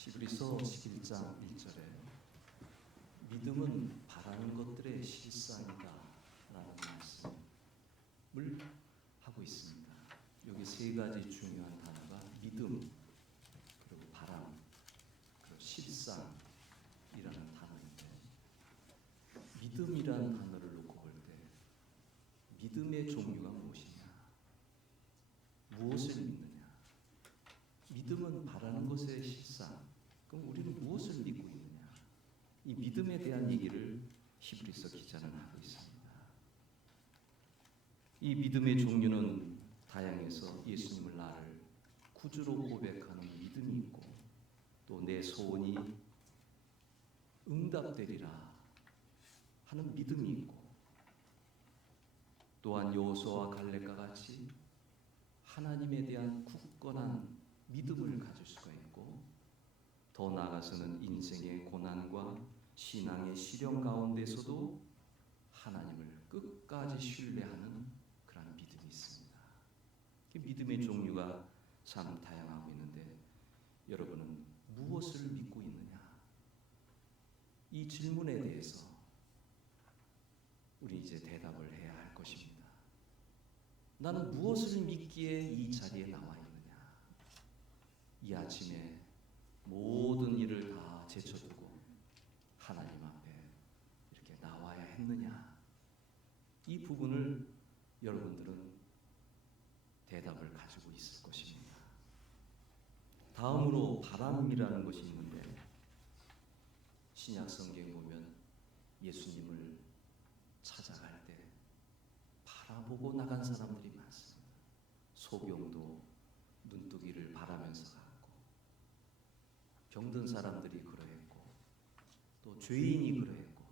히브리서 11장 1절에 믿음은 바라는 것들의 실상이다 라는 말씀을 하고 있습니다. 여기 세 가지 중요한 단어가 믿음, 그리고 바람, 그리고 실상이라는 단어인데, 믿음이라는 단어를 놓고 볼 때 믿음의 종류가 무엇이냐, 무엇을 믿느냐, 믿음은 바라는 것의 실상. 그럼 우리는 무엇을 믿고 있느냐? 이 믿음에 대한 얘기를 히브리서 기자는 하고 있습니다. 이 믿음의 종류는 다양해서 예수님을 나를 구주로 고백하는 믿음이 있고, 또 내 소원이 응답되리라 하는 믿음이 있고, 또한 여호수아와 갈렙과 같이 하나님에 대한 굳건한 믿음을 가질 수가 있고, 더 나아가서는 인생의 고난과 신앙의 시련 가운데서도 하나님을 끝까지 신뢰하는 그런 믿음이 있습니다. 믿음의 종류가 참 다양하고 있는데, 여러분은 무엇을 믿고 있느냐? 이 질문에 대해서 우리 이제 대답을 해야 할 것입니다. 나는 무엇을 믿기에 이 자리에 나와 있느냐? 이 아침에 모든 일을 다 제쳐두고 하나님 앞에 이렇게 나와야 했느냐? 이 부분을 여러분들은 대답을 가지고 있을 것입니다. 다음으로 바람이라는 것이 있는데, 신약 성경 보면 예수님을 찾아갈 때 바라보고 나간 사람들이 많습니다. 소경도 눈뜨기를 바라면서 갔고, 병든 사람들이 그러했고, 또 죄인이 그러했고,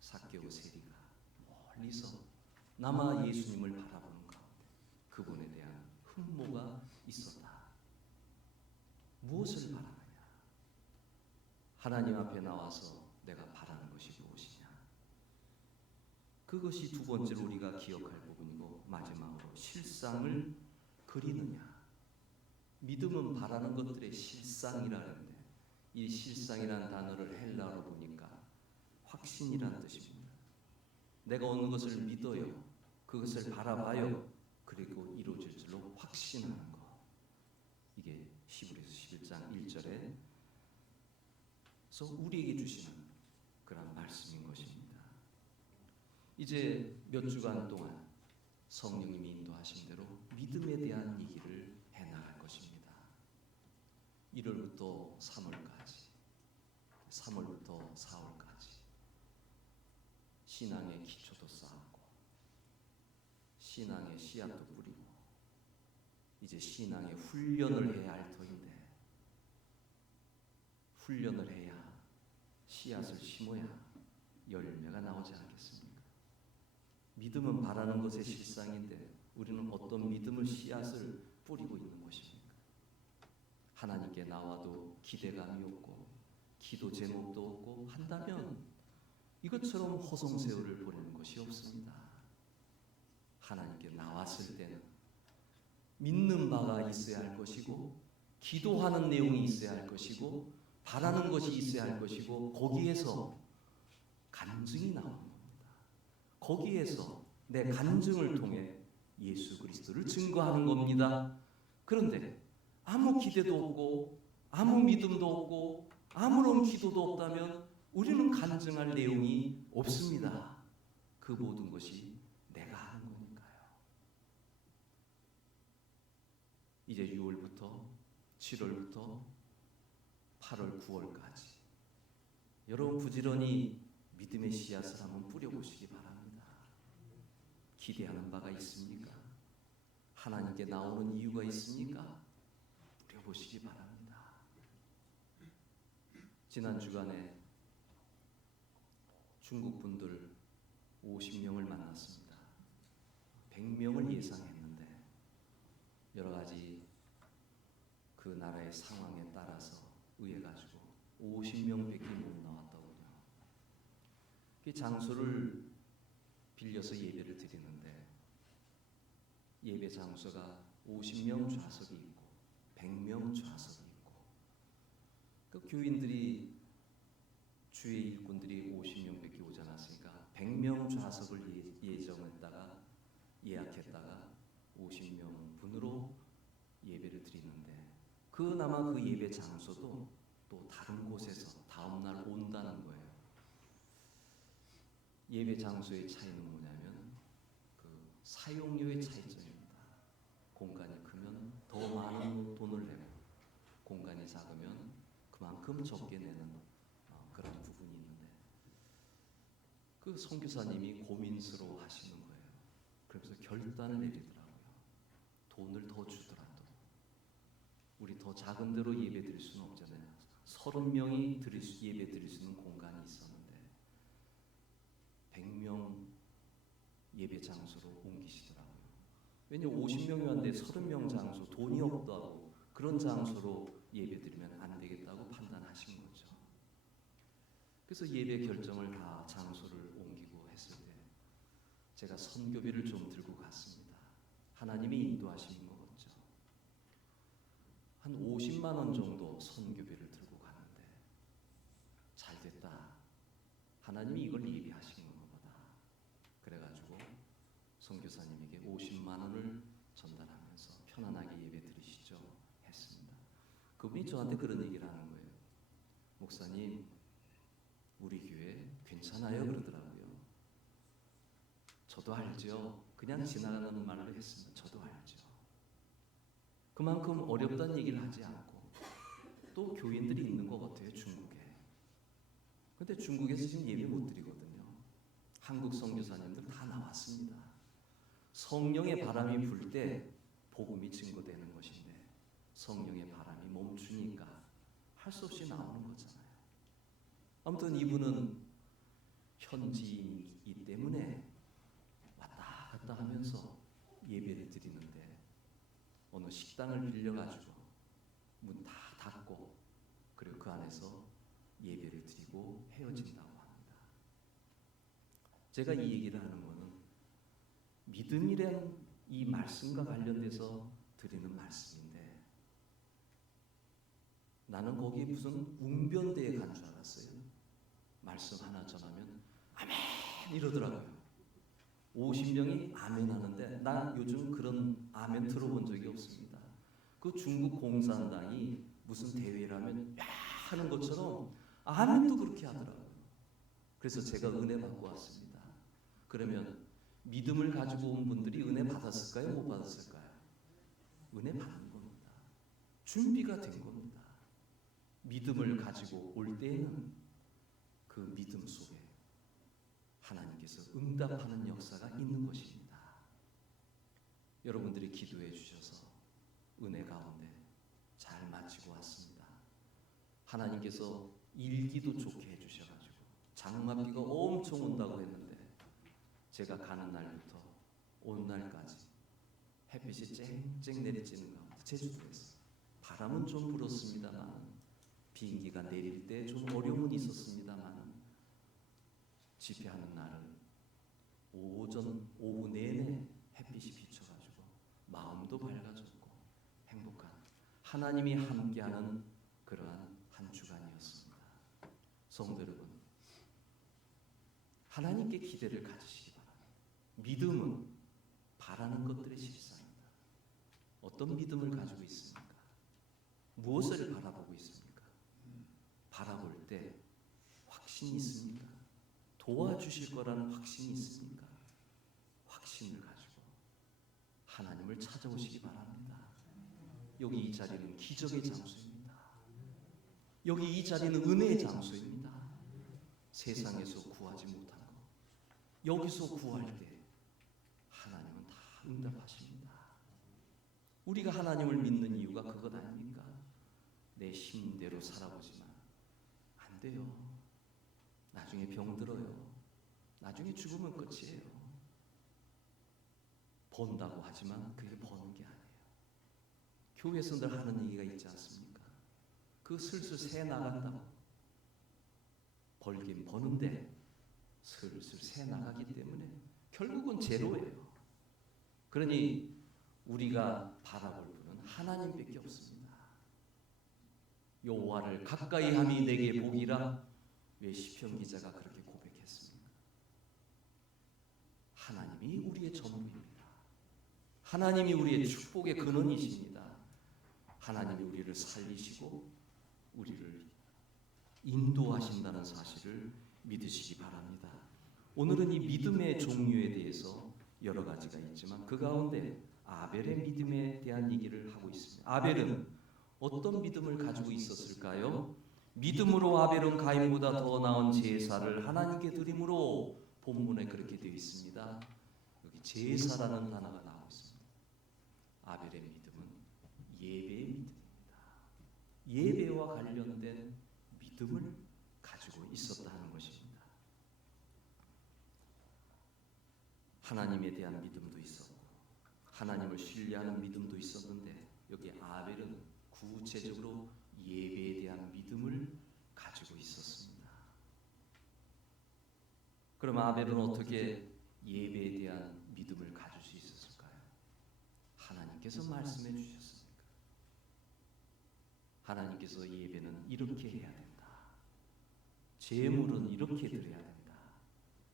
삭개오 세리가 멀리서 남아 예수님을 바라보는 가운데 그분에 대한 흠모가 있었다. 무엇을 바라느냐? 하나님 앞에 나와서 내가 바라는 것이 무엇이냐? 그것이 두 번째로 우리가 기억할 부분이고, 마지막으로 실상을 그리느냐? 믿음은 바라는 것들의 실상이라는데, 이 실상이라는 단어를 헬라어로 보니까 확신이라는 뜻입니다. 내가 어느 것을 믿어요, 그것을 바라봐요, 그리고 이루어질 줄로 확신하는 것. 이게 히브리서 11장 1절에 우리에게 주시는 그런 말씀인 것입니다. 이제 몇 주간 동안 성령님이 인도하신 대로 믿음에 대한 얘기를 해나갈 것입니다. 1월부터 3월까지, 3월부터 4월까지 신앙의 기초도 쌓고, 신앙의 씨앗도 뿌리고, 이제 신앙의 훈련을 해야 할 터인데, 훈련을 해야 씨앗을 심어야 열매가 나오지 않겠습니까? 믿음은 바라는 것의 실상인데, 우리는 어떤 믿음을 씨앗을 뿌리고 있는 것입니까? 하나님께 나와도 기대감이 없고, 기도 제목도 없고 한다면 이것처럼 허송세월을 보내는 것이 없습니다. 하나님께 나왔을 때는 믿는 바가 있어야 할 것이고, 기도하는 내용이 있어야 할 것이고, 바라는 것이 있어야 할 것이고, 거기에서 간증이 나오는 겁니다. 거기에서 내 간증을 통해 예수 그리스도를 증거하는 겁니다. 그런데 아무 기대도 없고, 아무 믿음도 없고, 아무런 기도도 없다면 우리는 간증할 내용이 없습니다. 그 모든 것이 내가 하는 거니까요. 이제 6월부터 7월부터 8월, 9월까지 여러분 부지런히 믿음의 씨앗을 한번 뿌려보시기 바랍니다. 기대하는 바가 있습니까? 하나님께 나오는 이유가 있습니까? 뿌려보시기 바랍니다. 지난 주간에 중국 분들 50명을 만났습니다. 100명을 예상했는데 여러 가지 그 나라의 상황에 따라서 의해가지고 50명밖에 못 나왔더군요. 그 장소를 빌려서 예배를 드리는데, 예배 장소가 50명 좌석이 있고 100명 좌석이 있고, 그 교인들이 주의 일꾼들이 50명밖에 오지 않았으니까 100명 좌석을 예정했다가 예약했다가 50명 분으로 예배를 드리는데 그나마 그 예배 장소도 또 다른 곳에서 다음날 온다는 거예요. 예배 장소의 차이는 뭐냐면 그 사용료의 차이점입니다. 공간이 크면 더 많은 돈을 내고 공간이 작으면 그만큼 적게 내는 그런 부분이 있는데 그 선교사님이 고민스러워 하시는 거예요. 그러면서 결단을 내리더라고요. 돈을 더 주더라도 우리 더 작은 데로 예배 드릴 수는 없잖아요. 30명이 예배 드릴 수 있는 공간이 있었는데 100명 예배 장소로 옮기시더라고요. 왜냐하면 50명이 왔는데 30명 장소 돈이 없다고 그런 장소로 예배 드리면 안 되겠다고 판단하신 거죠. 그래서 예배 결정을 다 장소를 옮기고 했을 때 제가 선교비를 좀 들고 갔습니다. 하나님이 인도하시는 거겠죠. 한 50만 원 정도 선교비를 들고 갔는데 잘 됐다. 하나님이 이걸 예비하신 거보다. 그래가지고 선교사님에게 50만 원을 전달하면서 편안하게 예배 드리시죠 했습니다. 그분이 저한테 그런 얘기를 하는 거예요. 목사님, 우리 교회 괜찮아요 그러더라고요. 저도 알죠. 그냥 지나가는 말을 했습니다. 저도 알죠. 그만큼 어렵다는 얘기를 하지 않고 또 교인들이 있는 것 같아요. 중국에. 근데 중국에서 지금 예배 못 드리거든요. 한국 선교사님들 다 나왔습니다. 성령의 바람이 불 때 복음이 증거되는 것인데 성령의 바람이 멈추니까 할 수 없이 나오는 거잖아요. 아무튼 이분은 현지인이기 때문에 왔다 갔다 하면서 예배를 드리는데 어느 식당을 빌려가지고 문 다 닫고 그리고 그 안에서 예배를 드리고 헤어진다고 합니다. 제가 이 얘기를 하는 것은 믿음이란 이 말씀과 관련돼서 드리는 말씀인데 나는 거기에 무슨 웅변대에 간 줄 알았어요. 말씀 하나 전하면 아멘 이러더라고요. 50명이 아멘 하는데 난 요즘 그런 아멘 들어본 적이 없습니다. 그 중국 공산당이 무슨 대회라면 야 하는 것처럼 아멘도 그렇게 하더라고요. 그래서 제가 은혜 받고 왔습니다. 그러면 믿음을 가지고 온 분들이 은혜 받았을까요? 못 받았을까요? 은혜 받는 겁니다. 준비가 된 겁니다. 믿음을 가지고 올 때에는 그 믿음 속에 하나님께서 응답하는 역사가 있는 것입니다. 여러분들이 기도해 주셔서 은혜 가운데 잘 마치고 왔습니다. 하나님께서 일기도 좋게 해주셔가지고 장맛비가 엄청 온다고 했는데 제가 가는 날부터 온 날까지 햇빛이 쨍쨍 내리쬐는 가운데 제주도에서 바람은 좀 불었습니다만 비행기가 내릴 때 좀 어려움은 있었습니다만 집회하는 날은 오후 내내 햇빛이 비춰가지고 마음도 밝아졌고 행복한 하나님이 함께하는 그러한 한 주간이었습니다. 성도 여러분, 하나님께 기대를 가지시기 바랍니다. 믿음은 바라는 것들의 실상입니다. 어떤 믿음을 가지고 있습니까? 무엇을 바라보고 있습니까? 바라볼 때 확신이 있습니까? 도와주실 거라는 확신이 있습니까? 확신을 가지고 하나님을 찾아오시기 바랍니다. 여기 이 자리는 기적의 장소입니다. 여기 이 자리는 은혜의 장소입니다. 세상에서 구하지 못한 것 여기서 구할 때 하나님은 다 응답하십니다. 우리가 하나님을 믿는 이유가 그것 아닙니까? 내 힘대로 살아보지만 안 돼요. 나중에 병들어요. 나중에 죽으면 끝이에요. 번다고 하지만 그게 버는 게 아니에요. 교회에서 늘 하는 얘기가 있지 않습니까? 그 슬슬 새 나간다고. 벌긴 버는데 슬슬 새 나가기 때문에 결국은 제로예요. 그러니 우리가 바라볼 분은 하나님밖에 없습니다. 여호와를 가까이 함이 내게 복이라. 왜 시편 기자가 그렇게 고백했습니까? 하나님이 우리의 전부입니다. 하나님이 우리의 축복의 근원이십니다. 하나님이 우리를 살리시고 우리를 인도하신다는 사실을 믿으시기 바랍니다. 오늘은 이 믿음의 종류에 대해서 여러 가지가 있지만 그 가운데 아벨의 믿음에 대한 얘기를 하고 있습니다. 아벨은 어떤 믿음을 가지고 있었을까요? 믿음으로 아벨은 가인보다 더 나은 제사를 하나님께 드림으로 본문에 그렇게 되어 있습니다. 여기 제사라는 단어가 나오고 있습니다. 아벨의 믿음은 예배의 믿음입니다. 예배와 관련된 믿음을 가지고 있었다는 것입니다. 하나님에 대한 믿음도 있었고 하나님을 신뢰하는 믿음도 있었는데 여기 아벨은 구체적으로 예배에 대한 믿음을 가지고 있었습니다. 그럼 아벨은 어떻게 예배에 대한 믿음을 가질 수 있었을까요? 하나님께서 말씀해 주셨습니까? 하나님께서 예배는 이렇게 해야 된다. 제물은 이렇게 드려야 된다.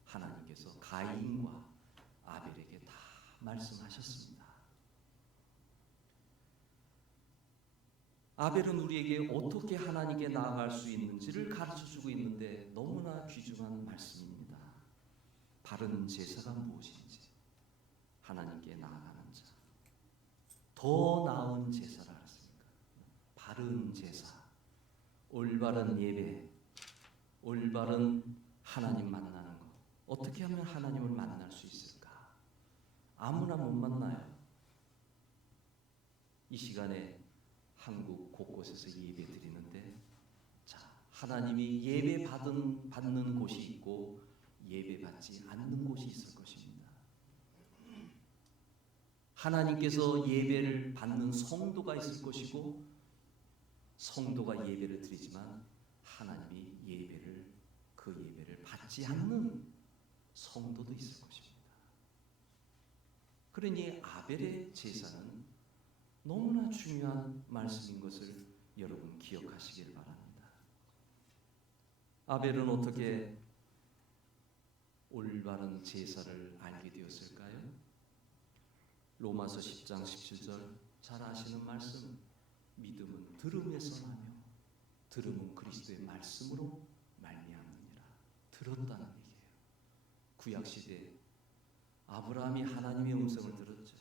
하나님께서 가인과 아벨에게 다 말씀하셨습니다. 아벨은 우리에게 어떻게 하나님께 나아갈 수 있는지를 가르쳐주고 있는데 너무나 귀중한 말씀입니다. 바른 제사가 무엇인지, 하나님께 나아가는 자, 더 나은 제사를 알았습니까? 바른 제사, 올바른 예배, 올바른 하나님 만나는 것. 어떻게 하면 하나님을 만날 수 있을까? 아무나 못 만나요. 이 시간에 한국 곳곳에서 예배 드리는데, 자, 하나님이 예배 받는 곳이 있고 예배 받지 않는 곳이 있을 것입니다. 하나님께서 예배를 받는 성도가 있을 것이고 성도가 예배를 드리지만 하나님이 그 예배를 받지 않는 성도도 있을 것입니다. 그러니 아벨의 제사는 너무나 중요한 말씀인 것을 여러분 기억하시길 바랍니다. 아벨은 어떻게 올바른 제사를 알게 되었을까요? 로마서 10장 17절 잘 아시는 말씀, 믿음은 들음에서 나며 들음은 그리스도의 말씀으로 말미암느니라. 들었다는 얘기예요. 구약시대에 아브라함이 하나님의 음성을 들었죠.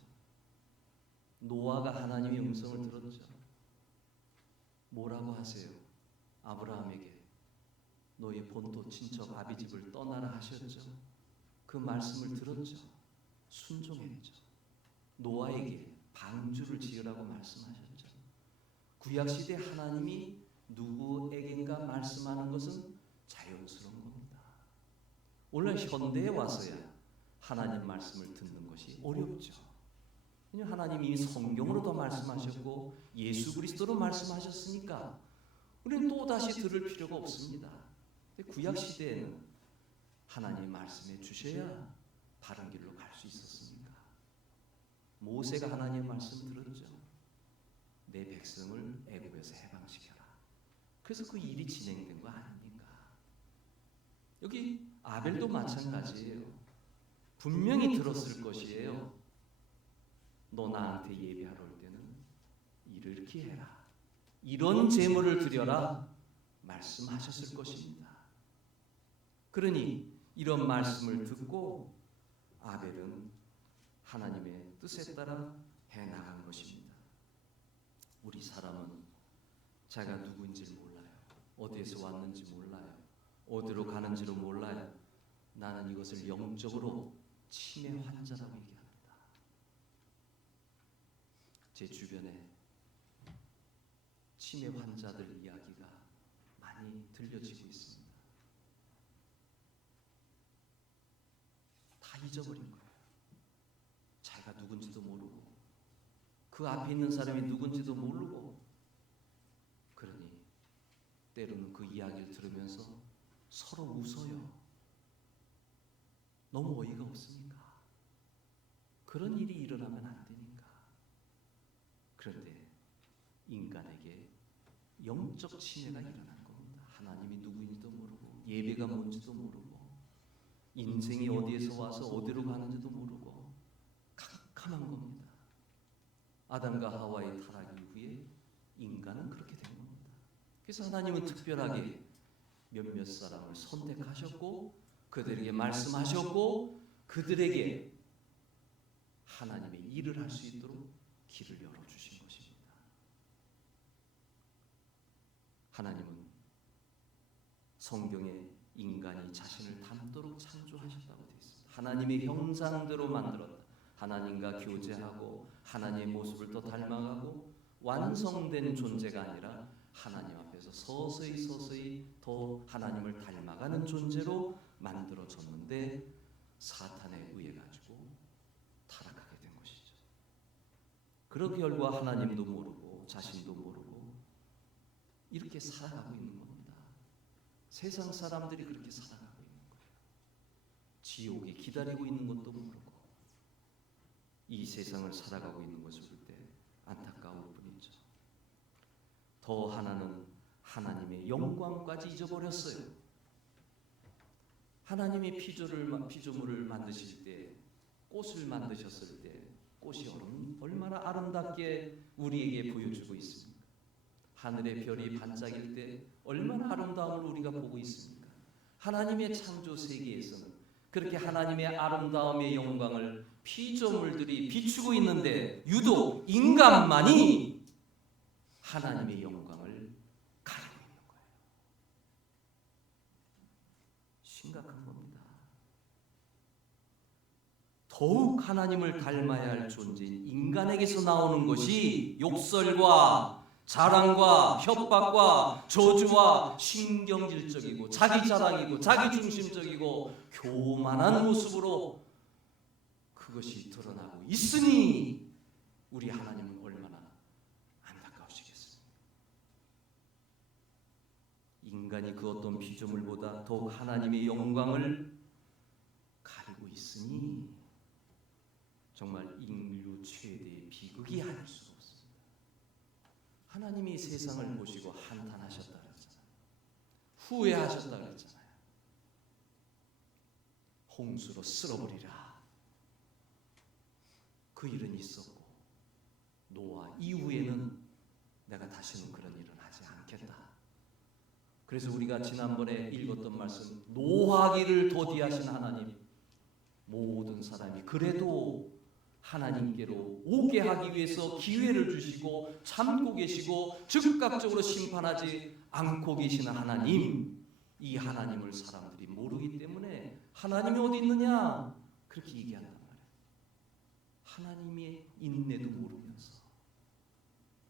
노아가 하나님의 음성을 들었죠. 뭐라고 하세요? 아브라함에게 너의 본토 친척 아비집을 떠나라 하셨죠. 그 말씀을 들었죠. 순종했죠. 노아에게 방주를 지으라고 말씀하셨죠. 구약시대 하나님이 누구에게인가 말씀하는 것은 자연스러운 겁니다. 오늘 현대에 와서야 하나님 말씀을 듣는 것이 어렵죠. 하나님이 성경으로도 말씀하셨고 예수 그리스도로 말씀하셨으니까 우리는 또다시 들을 필요가 없습니다. 구약 시대에는 하나님 말씀해 주셔야 바른 길로 갈 수 있었습니다. 모세가 하나님의 말씀 들었죠. 내 백성을 애굽에서 해방시켜라. 그래서 그 일이 진행된 거 아닙니까? 여기 아벨도 마찬가지예요. 분명히 들었을 것이에요. 너 나한테 예배하러 올 때는 이렇게 해라. 이런 제물을 드려라. 말씀하셨을 것입니다. 그러니 이런 말씀을 듣고 아벨은 하나님의 뜻에 따라 해나간 것입니다. 우리 사람은 자가 누구인지 몰라요. 어디에서 왔는지 몰라요. 어디로 가는지도 몰라요. 나는 이것을 영적으로 치매 환자라고 얘기합니다. 제 주변에 치매 환자들 이야기가 많이 들려지고 있습니다. 다 잊어버린 거예요. 자기가 누군지도 모르고 그 앞에 있는 사람이 누군지도 모르고, 그러니 때로는 그 이야기를 들으면서 서로 웃어요. 너무 어이가 없습니까? 그런 일이 일어나면 안 되니까. 그런데 인간에게 영적 침해가 일어난 겁니다. 하나님이 누구인지도 모르고 예배가 뭔지도 모르고 인생이 어디에서 와서 어디로 가는지도 모르고 캄캄한 겁니다. 아담과 하와의 타락 이후에 인간은 그렇게 된 겁니다. 그래서 하나님은 특별하게 몇몇 사람을 선택하셨고 그들에게 말씀하셨고 그들에게 하나님의 일을 할 수 있도록 길을 열어주신 것입니다. 하나님은 성경에 인간이 자신을 닮도록 창조하셨다고 되어 있습니다. 하나님의 형상대로 만들었다. 하나님과 교제하고 하나님의 모습을 더 닮아가고 완성된 존재가 아니라 하나님 앞에서 서서히 더 하나님을 닮아가는 존재로 만들어졌는데 사탄에 의해 가지고 타락하게 된 것이죠. 그 결과 하나님도 모르고 자신도 모르고 이렇게 살아가고 있는 겁니다. 세상 사람들이 그렇게 살아가고 있는 거예요. 지옥이 기다리고 있는 것도 모르고 이 세상을 살아가고 있는 것을 볼 때 안타까울 뿐이죠. 더 하나는 하나님의 영광까지 잊어버렸어요. 하나님이 피조물을 만드실 때, 꽃을 만드셨을 때 꽃이 얼마나 아름답게 우리에게 보여주고 있습니까? 하늘의 별이 반짝일 때 얼마나 아름다움을 우리가 보고 있습니까? 하나님의 창조 세계에서는 그렇게 하나님의 아름다움의 영광을 피조물들이 비추고 있는데 유독 인간만이 하나님의 영광을 가리고 있는 거예요. 심각한 겁니다. 더욱 하나님을 닮아야 할 존재인 인간에게서 나오는 것이 욕설과 자랑과 협박과 저주와 신경질적이고 자기 자랑이고 자기 중심적이고 교만한 모습으로 그것이 드러나고 있으니 우리 하나님은 얼마나 안타까우시겠습니까? 인간이 그 어떤 피조물보다 더욱 하나님의 영광을 가리고 있으니 정말 인류 최대의 비극이 아닐 수 없습니다. 하나님이 세상을 보시고 한탄하셨다 그랬잖아요. 후회하셨다 그랬잖아요. 홍수로 쓸어버리라. 그 일은 있었고 노아 이후에는 내가 다시는 그런 일은 하지 않겠다. 그래서 우리가 지난번에 읽었던 말씀 노하기를 더디하신 하나님 모든 사람이 그래도 하나님께로 오게 하기 위해서 기회를 주시고 참고 계시고 즉각적으로 심판하지 않고 계시는 하나님, 이 하나님을 사람들이 모르기 때문에 하나님이 어디 있느냐 그렇게 얘기한단 말이에요. 하나님의 인내도 모르면서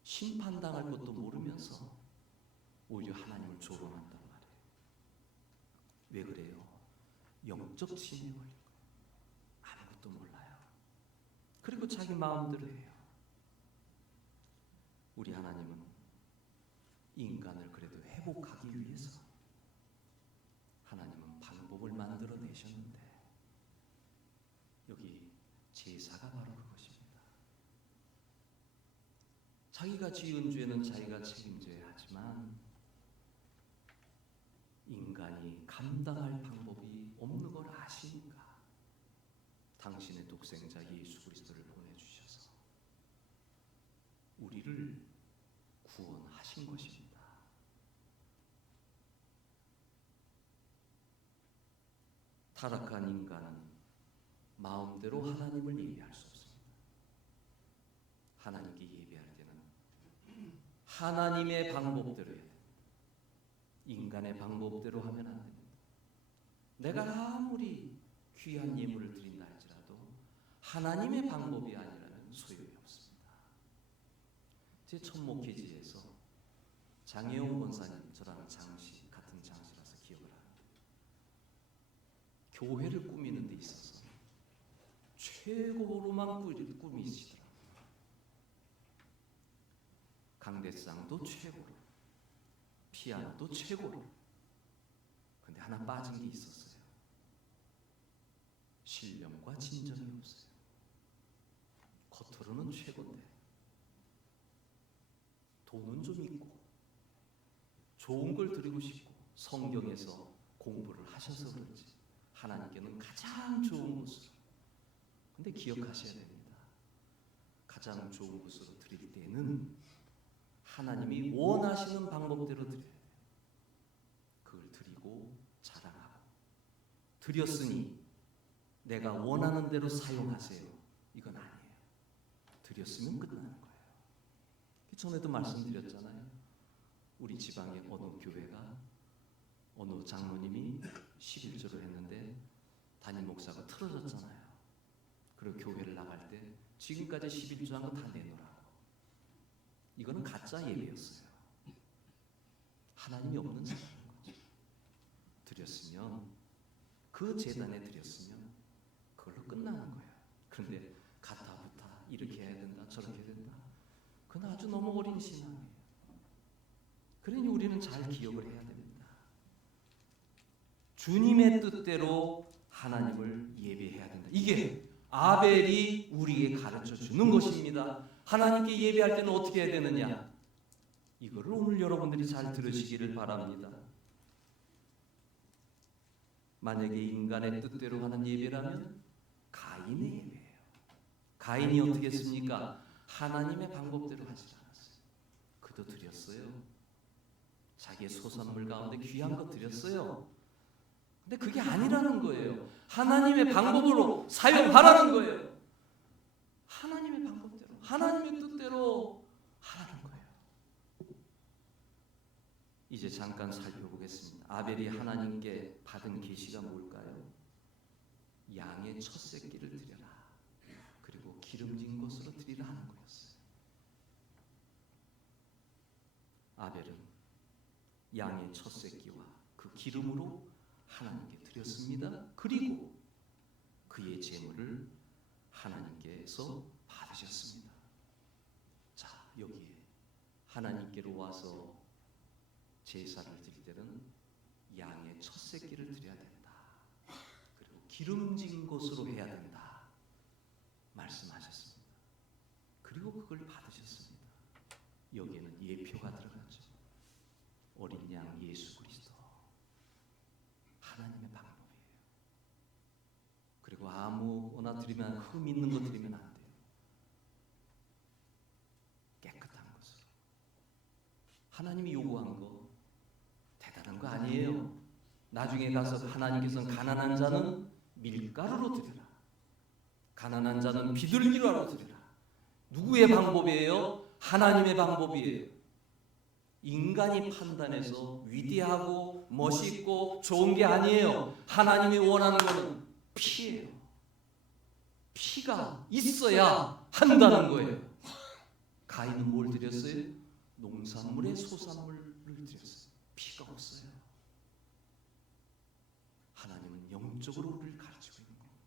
심판당할 것도 모르면서 오히려 하나님을 조롱한단 말이에요. 왜 그래요? 영적 침해 걸린 거예요. 아무것도 몰라요. 그리고 자기 마음대로 해요. 우리 하나님은 인간을 그래도 회복하기 위해서 하나님은 방법을 만들어 내셨는데 여기 제사가 바로 그것입니다. 자기가 지은 죄는 자기가 책임져야 하지만 인간이 감당할 방법이 없는 걸 아시니까 당신의 독생자 예수 그리스도를 보내주셔서 우리를 구원하신 것입니다. 타락한 인간은 마음대로 하나님을 예배할 수 없습니다. 하나님께 예배할 때는 하나님의 방법대로 해야 됩니다. 인간의 방법대로 하면 안 됩니다. 내가 아무리 귀한 예물을 드린다 할지라도 하나님의 방법이 아니라면 소용이 없습니다. 제 첫 목회지에서 장혜용 권사님, 저랑 같은 장시라서 기억을 합니다. 교회를 꾸미는 데 있어서 최고로만 꾸미시더라고요. 강대상도 최고로, 피아노도 최고로. 근데 하나 빠진 게 있었어요. 신령과 진정이 없어요. 겉으로는 최고인데 돈은 좀 있고 좋은 걸 드리고 싶고 성경에서 공부를 하셔서 그런지 하나님께는 가장 좋은 것으로. 근데 기억하셔야 됩니다. 가장 좋은 것으로 드릴 때는 하나님이 원하시는 방법대로 드려야 돼요. 그걸 드리고 자랑하고, 드렸으니 내가 원하는 대로 사용하세요, 이건 아니에요. 드렸으면 끝나는 거예요. 전에도 말씀드렸잖아요. 우리 지방의 어느 교회가 어느 장로님이 11조를 했는데 담임 목사가 틀어졌잖아요. 그리고 교회를 나갈 때 지금까지 11조 한 거 다 내놓으라고. 이거는 가짜 예배였어요. 하나님이 없는 사람인 거죠. 드렸으면, 그 제단에 드렸으면 그걸로 끝나는 거예요. 그런데 가타부타 이렇게 해야 된다, 저렇게 해야 된다, 그건 아주 너무 어린 신앙이에요. 그러니 우리는 잘 기억을 해야 됩니다. 주님의 뜻대로 하나님을 예배해야 된다. 이게 아벨이 우리에게 가르쳐 주는 것입니다. 하나님께 예배할 때는 어떻게 해야 되느냐? 이거를 오늘 여러분들이 잘 들으시기를 바랍니다. 만약에 인간의 뜻대로 하는 예배라면 가인의 예배예요. 가인이 어떻게 했습니까? 하나님의 방법대로 하지 않았어요. 그도 드렸어요. 자기의 소산물 가운데 귀한 것 드렸어요. 근데 그게 아니라는 거예요. 하나님의 방법으로 사용하라는 거예요. 하나님의 방법대로, 하나님의 뜻대로 하라는 거예요. 이제 잠깐 살펴보겠습니다. 아벨이 하나님께 받은 계시가 뭘까요? 양의 첫 새끼를 드려라, 그리고 기름진 것으로 드리라 하는 거였어요. 아벨은 양의 첫 새끼와 그 기름으로 하나님께 드렸습니다. 그리고 그의 제물을 하나님께서 받으셨습니다. 자, 여기에 하나님께로 와서 제사를 드릴 때는 양의 첫 새끼를 드려야 된다, 그리고 기름진 것으로 해야 된다 말씀하셨습니다. 그리고 그걸 받으셨습니다. 여기에는 예표가 들어가죠. 어린 양 예수 그리스도, 하나님의 방법이에요. 그리고 아무거나 드리면, 흠 있는 거 드리면 안 돼요. 깨끗한 것으로. 하나님이 요구한 거 대단한 거 아니에요. 나중에 가서 하나님께서는 가난한 자는 밀가루로 드리라, 가난한 자는 비둘기로 드리라. 누구의 방법이에요? 하나님의 방법이에요. 인간이 판단해서 위대하고 멋있고 좋은 게 아니에요. 하나님이 원하는 것은 피예요. 피가 있어야 한다는 거예요. 가인은 뭘 드렸어요? 농산물의 소산물을 드렸어요. 피가 없어요. 하나님은 영적으로 우리를 가르치고 있는 겁니다.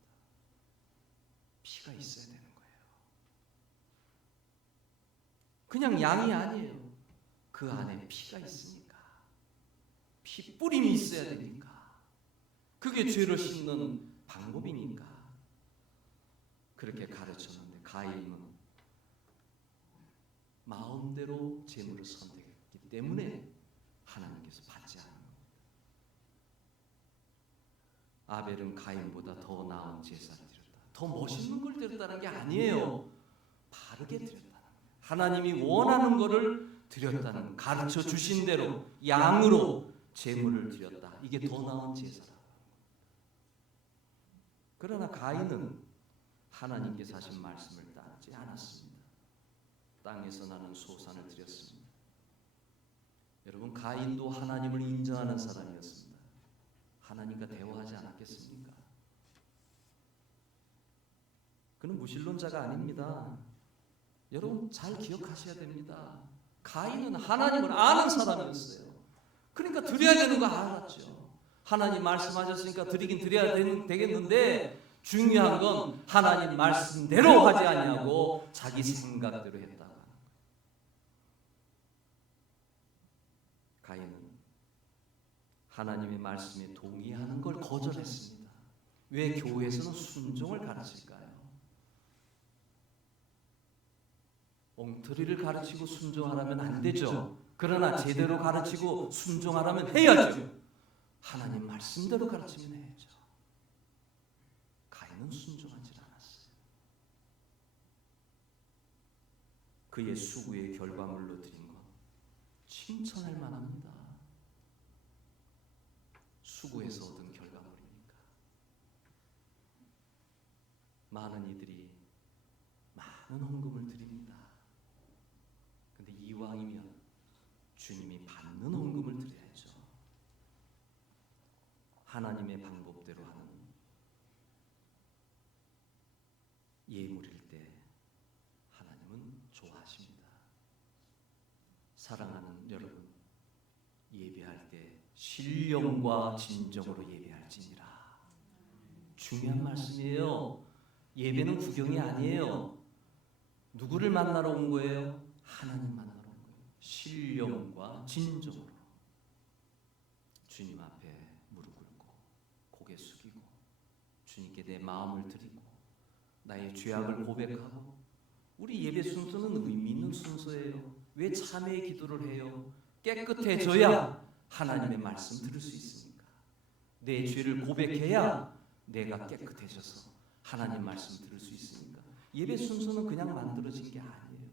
피가 있어야 되는 거예요. 그냥 양이 아니에요. 그 안에 피가 있으니까, 피 뿌림이 있어야 되니까, 그게 죄를 씻는 방법이니까 그렇게 가르쳤는데, 가인은 마음대로 제물을 선택했기 때문에 하나님께서 받지 않은 겁니다. 아벨은 가인보다 더 나은 제사를 드렸다, 더 멋있는 걸 드렸다는 게 아니에요. 바르게 드렸다는 거예요. 하나님이 원하는 것을 드렸다는, 가르쳐 주신 대로 양으로 제물을 드렸다, 이게 더 나은 제사다. 그러나 가인은 하나님께서 하신 말씀을 따르지 않았습니다. 땅에서 나는 소산을 드렸습니다. 여러분, 가인도 하나님을 인정하는 사람이었습니다. 하나님과 대화하지 않았겠습니까? 그는 무신론자가 아닙니다. 여러분 잘 기억하셔야 됩니다. 가인은 하나님을 아는 사람이었어요. 그러니까 드려야 되는 거 알았죠. 하나님 말씀하셨으니까 드리긴 드려야 되겠는데, 중요한 건 하나님 말씀대로 하지 않냐고 자기 생각대로 했다. 가인은 하나님의 말씀에 동의하는 걸 거절했습니다. 왜 교회에서는 순종을 가르칠까요? 엉터리를 가르치고 순종하라면 안 되죠. 그러나 제대로 가르치고 순종하라면 해야죠. 하나님 말씀대로 가르치면 해야죠. 가인은 순종하지 않았어요. 그의 수고의 결과물로 드린 것 칭찬할 만합니다. 수고해서 얻은 결과물이니까. 많은 이들이 많은 헌금을 드립니다. 근데 이왕이면 주님이 받는 헌금을 드려야죠. 하나님의 방법대로 하는 예물일 때 하나님은 좋아하십니다. 사랑하는 여러분, 예배할 때 신령과 진정으로 예배할지니라. 중요한 말씀이에요. 예배는 구경이 아니에요. 누구를 만나러 온 거예요? 하나님 만나러 온 거예요. 신령과 진정으로 주님 앞에 무릎 꿇고 고개 숙이고 주님께 내 마음을 드리고 나의 죄악을 고백하고. 우리 예배 순서는 의미 있는 순서예요. 왜 참회의 기도를 해요? 깨끗해져야 하나님의 말씀 들을 수 있으니까. 내 죄를 고백해야 내가 깨끗해져서 하나님 말씀 들을 수 있으니까. 예배 순서는 그냥 만들어진 게 아니에요.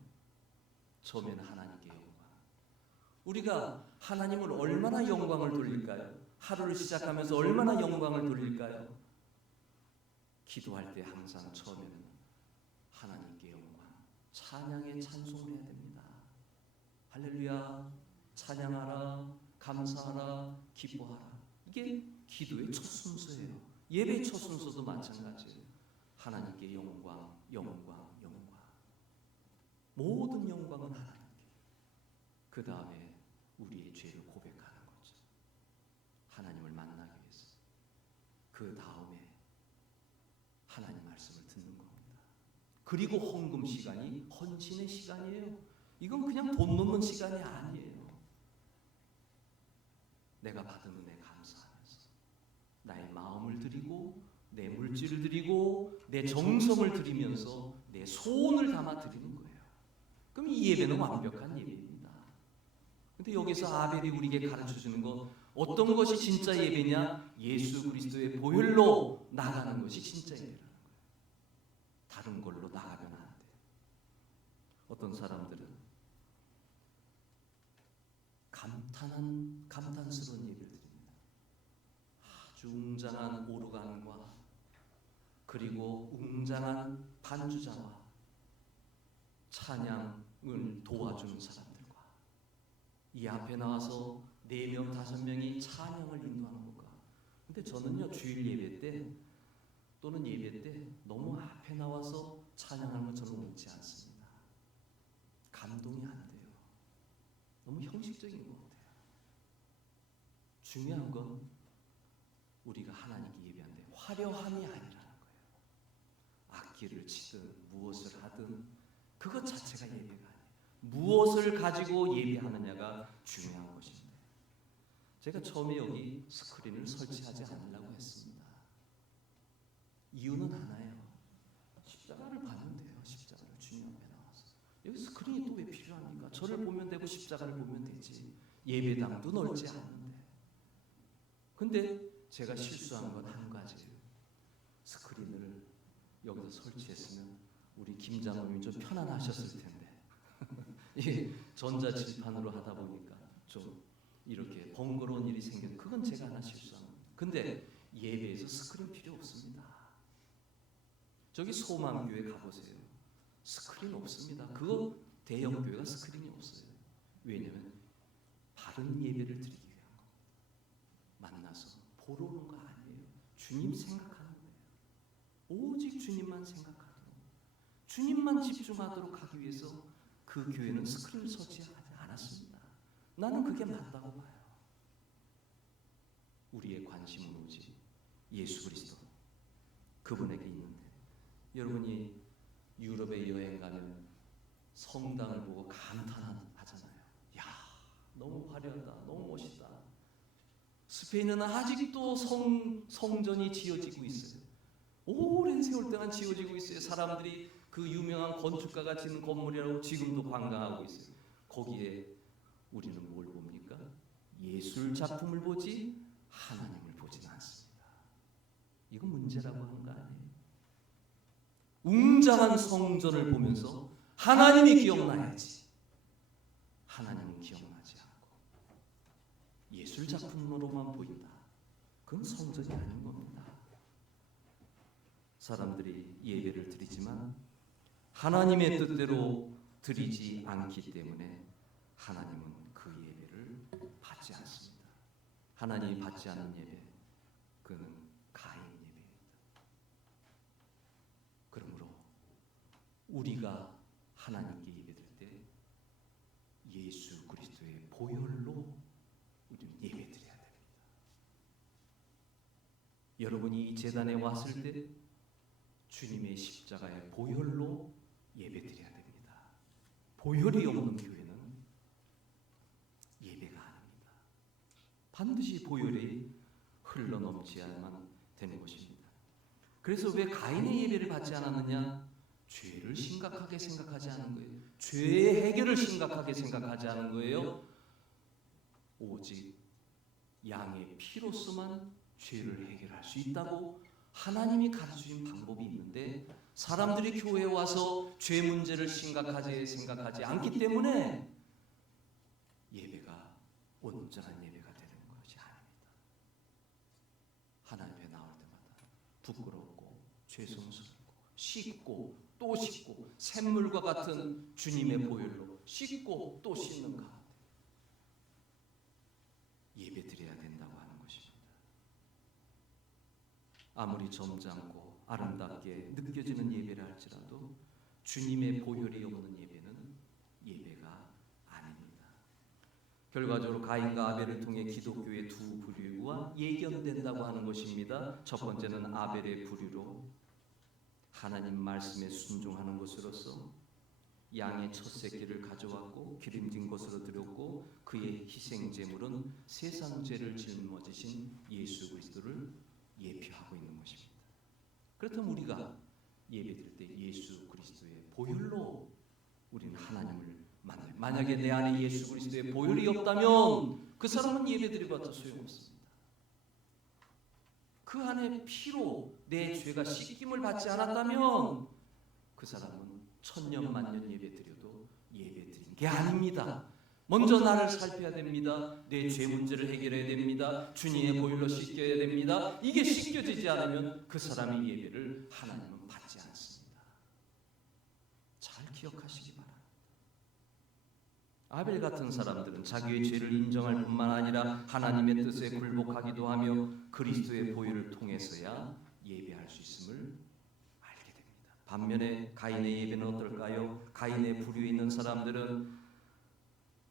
처음에는 하나님께 영광. 우리가 하나님을 얼마나 영광을 돌릴까요? 하루를 시작하면서 얼마나 영광을 돌릴까요? 기도할 때 항상 처음에는 하나님께 영광, 찬양의 찬송을 해야 됩니다. 할렐루야, 찬양하라, 감사하라, 기뻐하라. 이게 기도의 첫 순서예요. 예배의 첫 순서도 마찬가지예요. 하나님께 영광, 영광, 영광. 모든 영광은 하나님께. 그 다음에 우리의 죄를 고백하는 거죠. 하나님을 만나기 위해서. 그 다음에 하나님 말씀을 듣는 겁니다. 그리고 헌금 시간이 헌신의 시간이에요. 이건 그냥 돈 넣는 시간이 아니에요. 내가 받은 은혜 감사하면서 나의 마음을 드리고 내 물질을 드리고 내 정성을 드리면서 내 소원을 담아 드리는 거예요. 그럼 이 예배는 완벽한 예배입니다. 근데 여기서 아벨이 우리에게 가르쳐주는 거, 어떤 것이 진짜 예배냐? 예수 그리스도의 보혈로 나가는 것이 진짜 예배라는 거예요. 다른 걸로 나가면 안 돼요. 어떤 사람들은 감탄스러운 예배를 드립니다. 아주 웅장한 오르간과 그리고 웅장한 반주자와 찬양을 도와주는 사람들과 이 앞에 나와서 4명, 5명이 찬양을 인도하는 것과. 근데 저는요, 주일 예배 때 또는 예배 때 너무 앞에 나와서 찬양하는 거 저는 옳지 않습니다. 감동이 안 돼요. 너무 형식적인 것 같아요. 중요한 건 우리가 하나님께 예배하는데 화려함이 아니라는 거예요. 악기를 치든 무엇을 하든 그것 자체가 예배가 아니에요. 무엇을 가지고 예배하느냐가 중요한 것입니다. 제가 처음에 여기 스크린을 설치하지 않으려고 했습니다. 이유는 하나예요. 십자가를 봐면 돼요. 십자가를 주님 앞에 나와서. 여기 스크린이 또 왜 필요합니까? 저를 보면 되고 십자가를 보면 되지. 예배당도 넓지 않은데. 근데 제가 실수한 건 한 가지예요. 스크린을 여기서 설치했으면 우리 김 장로님이 좀 편안하셨을 텐데. 이게 전자칠판으로 하다 보니까 좀 이렇게 번거로운 일이 생겨. 그건 제가 하나 실수한 겁니다. 근데 예배에서 스크린 필요 없습니다. 저기 소망교회 가보세요. 스크린 없습니다. 그거 대형교회가 스크린이 없어요. 왜냐하면 바른 예배를 드리기 위한 거. 만나서 보러 오는 거 아니에요. 주님 생각하는 거예요. 오직 주님만 생각하도록, 주님만 집중하도록 하기 위해서 그 교회는 스크린을 설치하지 않았습니다. 나는 그게 맞다고 봐요. 우리의 관심은 오직 예수 그리스도, 그분에게 있는데, 여러분이 유럽에 여행 가면 성당을 보고 감탄하잖아요. 야, 너무 화려하다, 너무 멋있다. 스페인은 아직도 성전이 지어지고 있어요. 오랜 세월 동안 지어지고 있어요. 사람들이 그 유명한 건축가가 짓는 건물이라고 지금도 관광하고 있어요. 거기에 우리는 뭘 봅니까? 예술 작품을 보지 하나님을 보지는 않습니다. 이거 문제라고 하는 거 아니에요? 웅장한 성전을 보면서 하나님이 기억나야지. 하나님은 기억나지 않고 예술 작품으로만 보인다. 그건 성전이 아닌 겁니다. 사람들이 예배를 드리지만 하나님의 뜻대로 드리지 않기 때문에 하나님은 그 예배를 받지 않습니다. 하나님이 받지 않는 예배, 그는 가인 예배입니다. 그러므로 우리가 하나님께 예배드릴 때 예수 그리스도의 보혈로 우리는 예배드려야 됩니다. 여러분이 이 제단에 왔을 때 주님의 십자가의 보혈로 예배드려야 됩니다. 보혈이 없는 교회는 예배가 아닙니다. 반드시 보혈이 흘러넘쳐야만 되는 것입니다. 그래서 왜 가인의 예배를 받지 않았느냐? 죄를 심각하게 생각하지 않은 거예요. 죄의 해결을 심각하게 생각하지 않은 거예요. 오직 양의 피로서만 죄를 해결할 수 있다고 하나님이 가르쳐준 방법이 있는데 사람들이 교회에 와서 죄 문제를 심각하게 생각하지 않기 때문에 예배가 온전한 예배가 되는 것이 아닙니다. 하나님 앞에 나올 때마다 부끄럽고 죄송스럽고 씻고 또 씻고 샘물과 같은 주님의 보혈로 씻고 또 씻는 가운데 예배 드려야 된다고 하는 것입니다. 아무리 점잖고 아름답게 느껴지는 예배를 할지라도 주님의 보혈이 없는 예배는 예배가 아닙니다. 결과적으로 가인과 아벨을 통해 기독교의 두 부류가 예견된다고 하는 것입니다. 첫 번째는 아벨의 부류로 하나님 말씀에 순종하는 것으로서 양의 첫 새끼를 가져왔고 기름진 것으로 드렸고 그의 희생 제물은 세상 죄를 짊어지신 예수 그리스도를 예표하고 있는 것입니다. 그렇다면 우리가 예배드릴 때 예수 그리스도의 보혈로 우리는 하나님을 만약에 내 안에 예수 그리스도의 보혈이 없다면 그 사람은 예배드려봤자 소용없습니다. 그 안에 피로 내 죄가 씻김을 받지 않았다면 그 사람은 천년 만년 예배드려도 예배드린 게 아닙니다. 먼저 나를 살펴야 됩니다. 내 죄 문제를 해결해야 됩니다. 주님의 보혈로 씻겨야 됩니다. 이게 씻겨지지 않으면 그 사람의 예배를 하나님은 받지 않습니다. 잘 기억하시기 바랍니다. 아벨 같은 사람들은 자기의 죄를 인정할 뿐만 아니라 하나님의 뜻에 굴복하기도 하며 그리스도의 보혈을 통해서야 예배할 수 있음을 알게 됩니다. 반면에 가인의 예배는 어떨까요? 가인의 부류에 있는 사람들은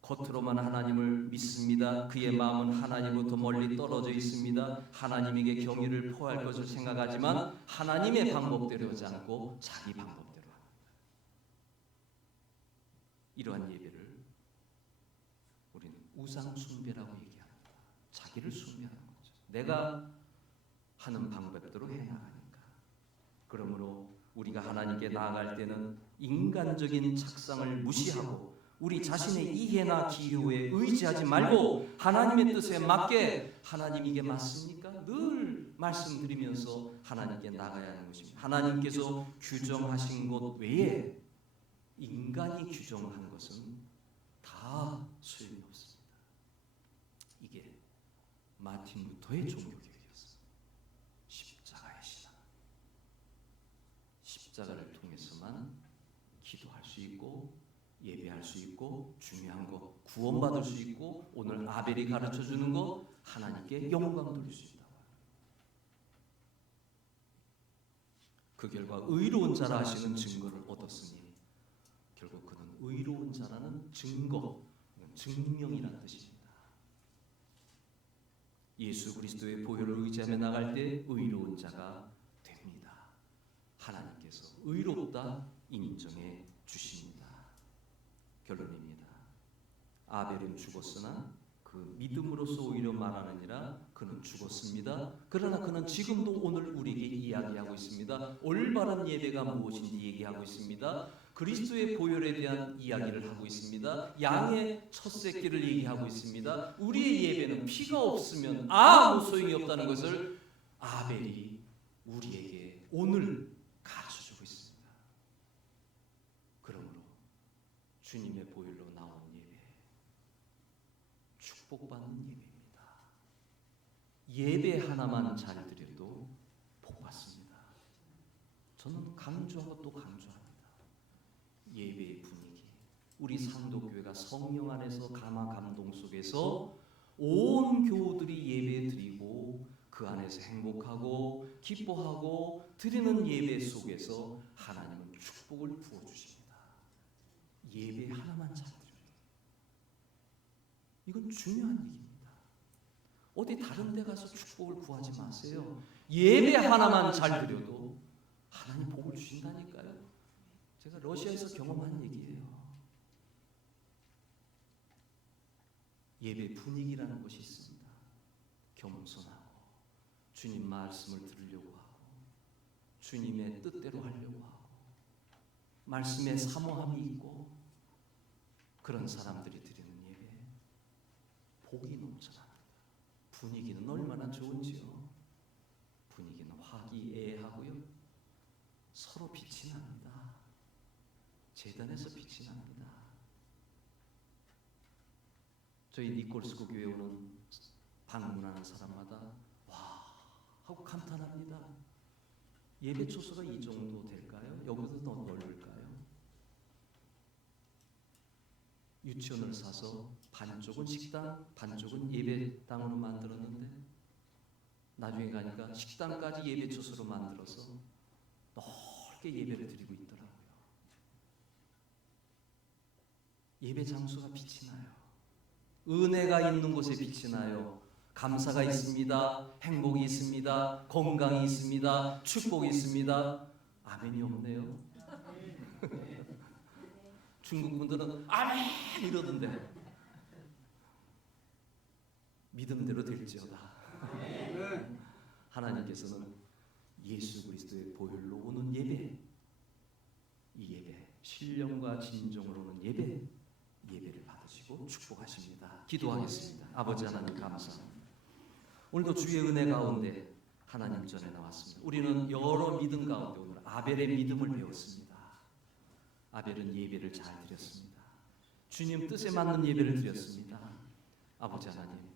겉으로만 하나님을 믿습니다. 그의 마음은 하나님으로부터 멀리 떨어져 있습니다. 하나님에게 경의를 표할 것을 생각하지만 하나님의 방법대로 하지 않고 자기 방법대로 합니다. 이러한 예배를 우리는 우상 숭배라고 얘기합니다. 자기를 숭배하는 거죠. 내가 하는 방법대로 해나가니까. 그러므로 우리가 하나님께 나아갈 때는 인간적인 착상을 무시하고 우리 자신의 이해나 기호에 의지하지 말고 하나님의 뜻에 맞게 하나님 이게 맞습니까? 늘 말씀드리면서 하나님께 나가야 하는 것입니다. 하나님께서 규정하신 것 외에 인간이 규정한 것은 다 소용이 없습니다. 이게 마틴 루터의 종교개혁이었습니다. 십자가의 신앙. 십자가를 통해서만 기도할 수 있고 예배할 수 있고 중요한 거 구원받을 수 있고 오늘 아벨이 가르쳐주는 거 하나님께 영광 돌릴 수 있다. 그 결과 의로운 자라 하시는 증거를 얻었으니 결국 그는 의로운 자라는 증거, 증명이라는 뜻입니다. 예수 그리스도의 보혈을 의지하며 나갈 때 의로운 자가 됩니다. 하나님께서 의롭다 인정해 주십니다. 결론입니다. 아벨은 죽었으나 그 믿음으로서 오히려 말하느니라 그는 죽었습니다. 그러나 그는 지금도 오늘 우리에게 이야기하고 있습니다. 올바른 예배가 무엇인지 얘기하고 있습니다. 그리스도의 보혈에 대한 이야기를 하고 있습니다. 양의 첫 새끼를 얘기하고 있습니다. 우리의 예배는 피가 없으면 아무 소용이 없다는 것을 아벨이 우리에게 오늘 가르쳐주고 있습니다. 그러므로 주님의 보혈로 나온 예배, 축복받는 예배입니다. 예배 하나만 잘 드려도 복받습니다. 저는 강조하고 또 강조합니다. 예배의 분위기, 우리 상도교회가 성령 안에서 감화 감동 속에서 온 교우들이 예배 드리고 그 안에서 행복하고 기뻐하고 드리는 예배 속에서 하나님은 축복을 부어주십니다. 예배 하나만 잘 드려요. 이건 중요한 얘기입니다. 어디 다른 데 가서 축복을 구하지 마세요. 예배 하나만 잘 드려도 하나님 복을 주신다니까요. 제가 러시아에서 경험한 얘기예요. 예배 분위기라는 것이 있습니다. 겸손하고 주님 말씀을 들으려고 하고 주님의 뜻대로 하려고 하고 말씀에 사모함이 있고 그런 사람들이 드리는 예배 복이 넘쳐납니다. 분위기는 얼마나 좋은지요. 분위기는 화기애애하고요. 서로 빛이 납니다. 제단에서 빛이 납니다. 저희 니콜스코 교회 오는 방문하는 사람마다 와 하고 감탄합니다. 예배 초소가 이 정도 될까요? 여기보다 더 넓을까요? 유치원을 사서 반쪽은 식당, 반쪽은 예배당으로 만들었는데 나중에 가니까 식당까지 예배 초소로 만들어서 넓게 예배를 드리고 있더라고요. 예배 장소가 빛이 나요. 은혜가 있는 곳에 빛이 나요. 감사가 있습니다. 행복이 있습니다. 건강이 있습니다. 축복이 있습니다. 아멘이 없네요. 중국 분들은 아멘 이러던데 믿음대로 될지어다. 하나님께서는 예수 그리스도의 보혈로 오는 예배, 이 예배, 신령과 진정으로 오는 예배를 받으시고 축복하십니다. 기도하겠습니다. 아버지 하나님 감사합니다. 오늘도 주의 은혜 가운데 하나님 전에 나왔습니다. 우리는 여러 믿음 가운데 오늘 아벨의 믿음을 배웠습니다. 아벨은 예배를 잘 드렸습니다. 주님 뜻에 맞는 예배를 드렸습니다. 아버지 하나님